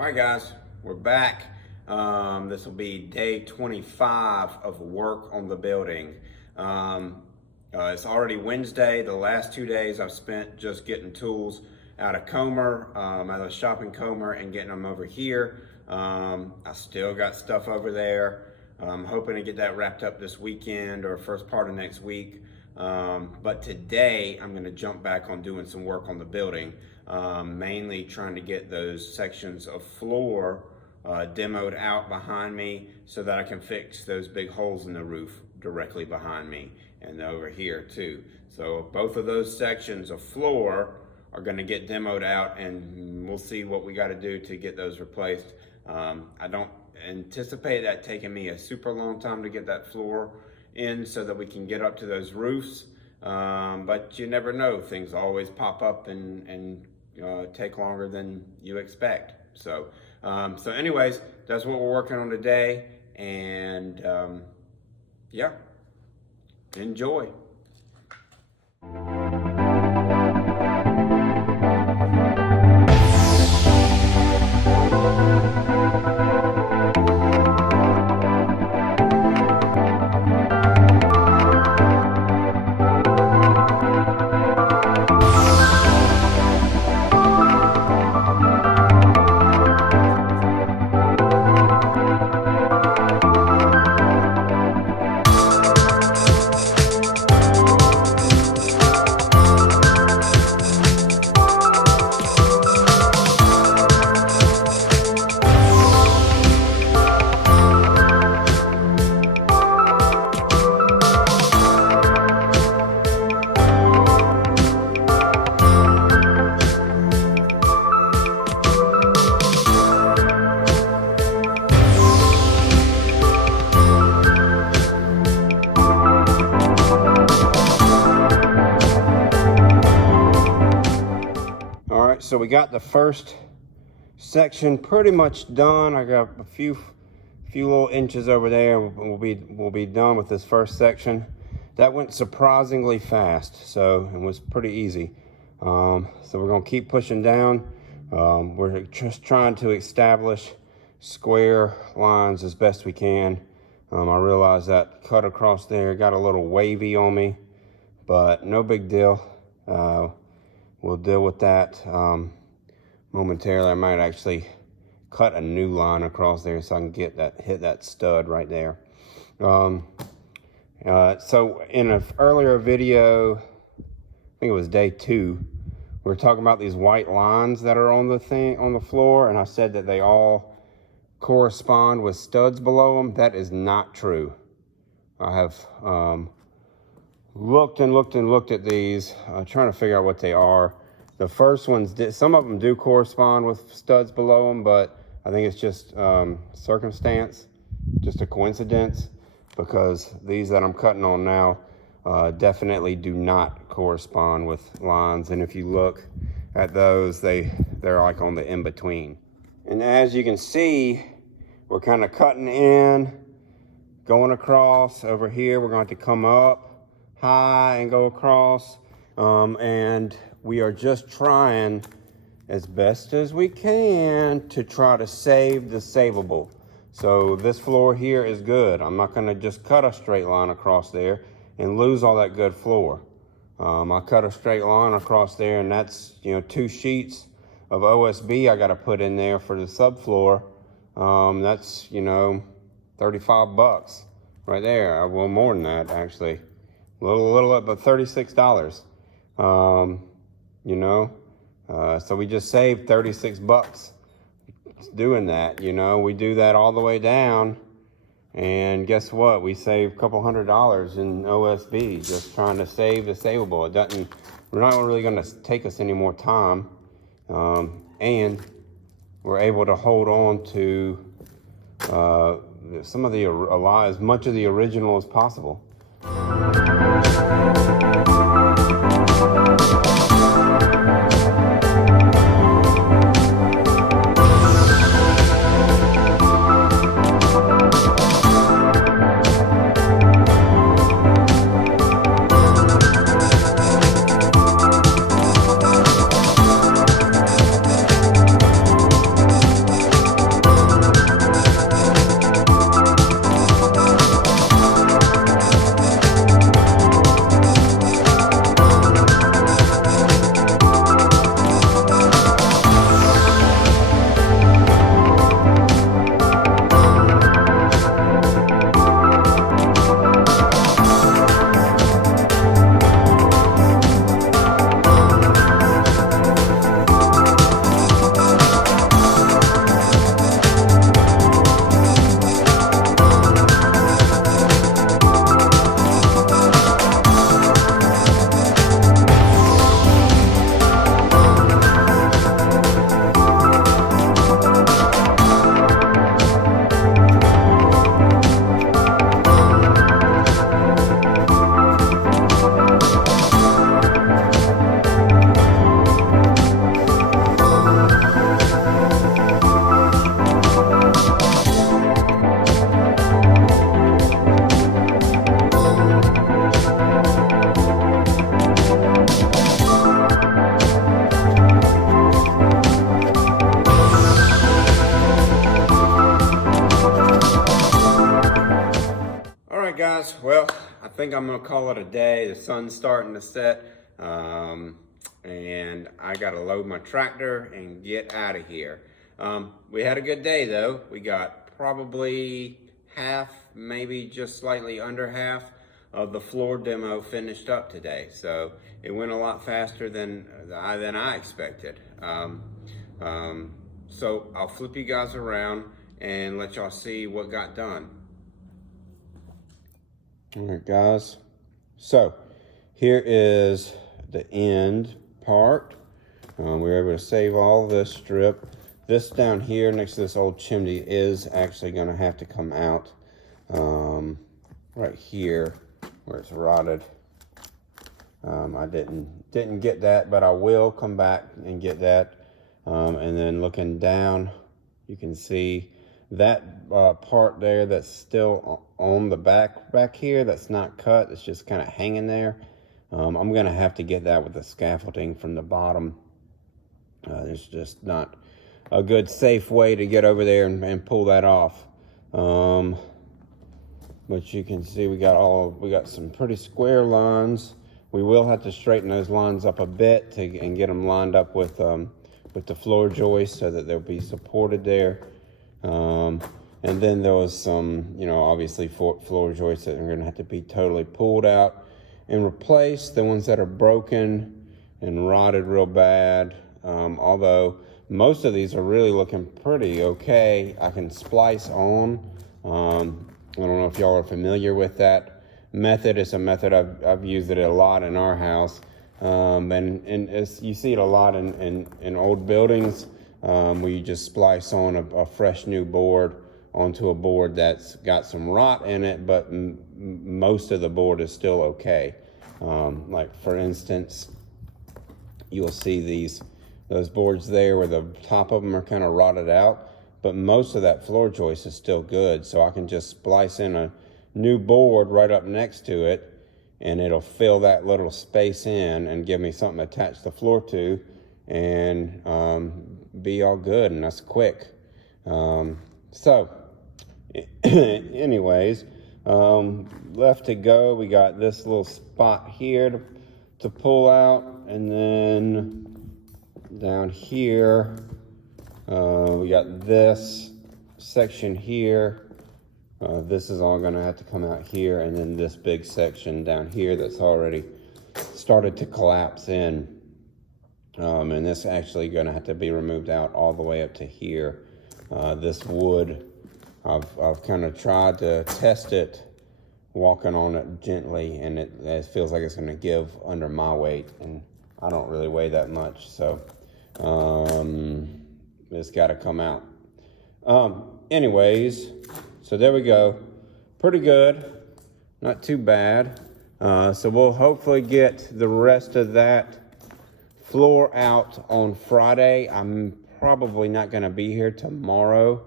All right, guys, we're back. This will be day 25 of work on the building. It's already Wednesday. The last 2 days I've spent just getting tools out of Comer, out of the shopping Comer, and getting them over here. I still got stuff over there. I'm hoping to get that wrapped up this weekend or first part of next week. But today I'm going to jump back on doing some work on the building, mainly trying to get those sections of floor demoed out behind me so that I can fix those big holes in the roof directly behind me and over here too. So both of those sections of floor are going to get demoed out, and we'll see what we got to do to get those replaced. I don't anticipate that taking me a super long time to get that floor in so that we can get up to those roofs, but you never know, things always pop up and take longer than you expect. So anyways, that's what we're working on today, and yeah, enjoy. So we got the first section pretty much done. I got a few little inches over there. We'll be done with this first section. That went surprisingly fast, so it was pretty easy. So we're gonna keep pushing down. We're just trying to establish square lines as best we can. I realize that cut across there got a little wavy on me, but no big deal. We'll deal with that momentarily. I might actually cut a new line across there so I can hit that stud right there. So in an earlier video, I think it was day 2, we were talking about these white lines that are on the floor, and I said that they all correspond with studs below them. That is not true. I have looked at these, trying to figure out what they are. The first ones some of them do correspond with studs below them, but I think it's just circumstance, just a coincidence, because these that I'm cutting on now definitely do not correspond with lines. And if you look at those, they're like on the in-between. And as you can see, we're kind of cutting in, going across. Over here, we're going to come up high and go across, and we are just trying as best as we can to try to save the savable. So this floor here is good. I'm not going to just cut a straight line across there and lose all that good floor. I cut a straight line across there, and that's 2 sheets of OSB I got to put in there for the subfloor. That's 35 bucks right there. Well, more than that actually. A little up, but $36. So we just saved 36 bucks doing that. We do that all the way down, and guess what? We save a couple $100 in OSB just trying to save the savable. We're not really going to take us any more time, and we're able to hold on to some of as much of the original as possible. think I'm gonna call it a day. The sun's starting to set, and I gotta load my tractor and get out of here. We had a good day though. We got probably half, maybe just slightly under half of the floor demo finished up today. So it went a lot faster than I expected. So I'll flip you guys around and let y'all see what got done. All right, guys. So here is the end part. We were able to save all this strip. This down here next to this old chimney is actually going to have to come out right here where it's rotted. I didn't get that, but I will come back and get that. And then looking down, you can see that part there that's still on the back here that's not cut. It's just kind of hanging there. I'm gonna have to get that with the scaffolding from the bottom. There's just not a good safe way to get over there and pull that off. But you can see we got some pretty square lines. We will have to straighten those lines up a bit and get them lined up with the floor joist so that they'll be supported there. And then there was some, obviously floor joists that are going to have to be totally pulled out and replaced. The ones that are broken and rotted real bad. Although most of these are really looking pretty okay. I can splice on. I don't know if y'all are familiar with that method. It's a method I've used it a lot in our house. And you see it a lot in old buildings where you just splice on a fresh new board onto a board that's got some rot in it, but most of the board is still okay. Like for instance, you'll see those boards there where the top of them are kind of rotted out, but most of that floor joist is still good. So I can just splice in a new board right up next to it, and it'll fill that little space in and give me something to attach the floor to and be all good, and that's quick. So anyways, left to go, we got this little spot here to pull out, and then down here we got this section here. This is all going to have to come out here, and then this big section down here that's already started to collapse in. And this actually going to have to be removed out all the way up to here. This wood, I've kind of tried to test it, walking on it gently, and it feels like it's going to give under my weight, and I don't really weigh that much, so it's got to come out. Anyways, so there we go. Pretty good, not too bad. So we'll hopefully get the rest of that floor out on Friday. I'm probably not going to be here tomorrow,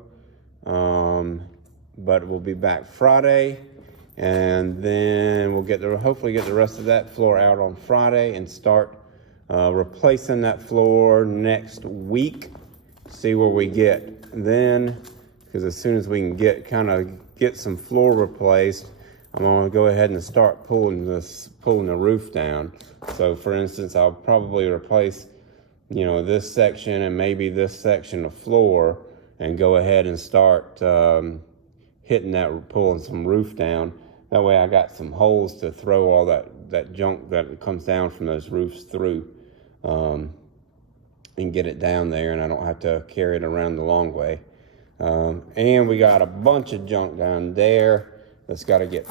but we'll be back Friday, and then we'll hopefully get the rest of that floor out on Friday and start replacing that floor next week. See where we get then, because as soon as we can get some floor replaced, I'm gonna go ahead and start pulling the roof down. So for instance, I'll probably replace, this section and maybe this section of floor, and go ahead and start pulling some roof down. That way I got some holes to throw all that junk that comes down from those roofs through, and get it down there, and I don't have to carry it around the long way. And we got a bunch of junk down there that's got to get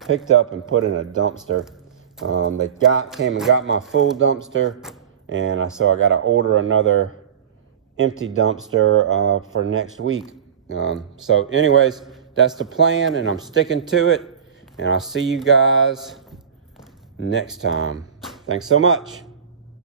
picked up and put in a dumpster. They came and got my full dumpster, and so I got to order another empty dumpster for next week. So anyways, that's the plan, and I'm sticking to it, and I'll see you guys next time. Thanks so much.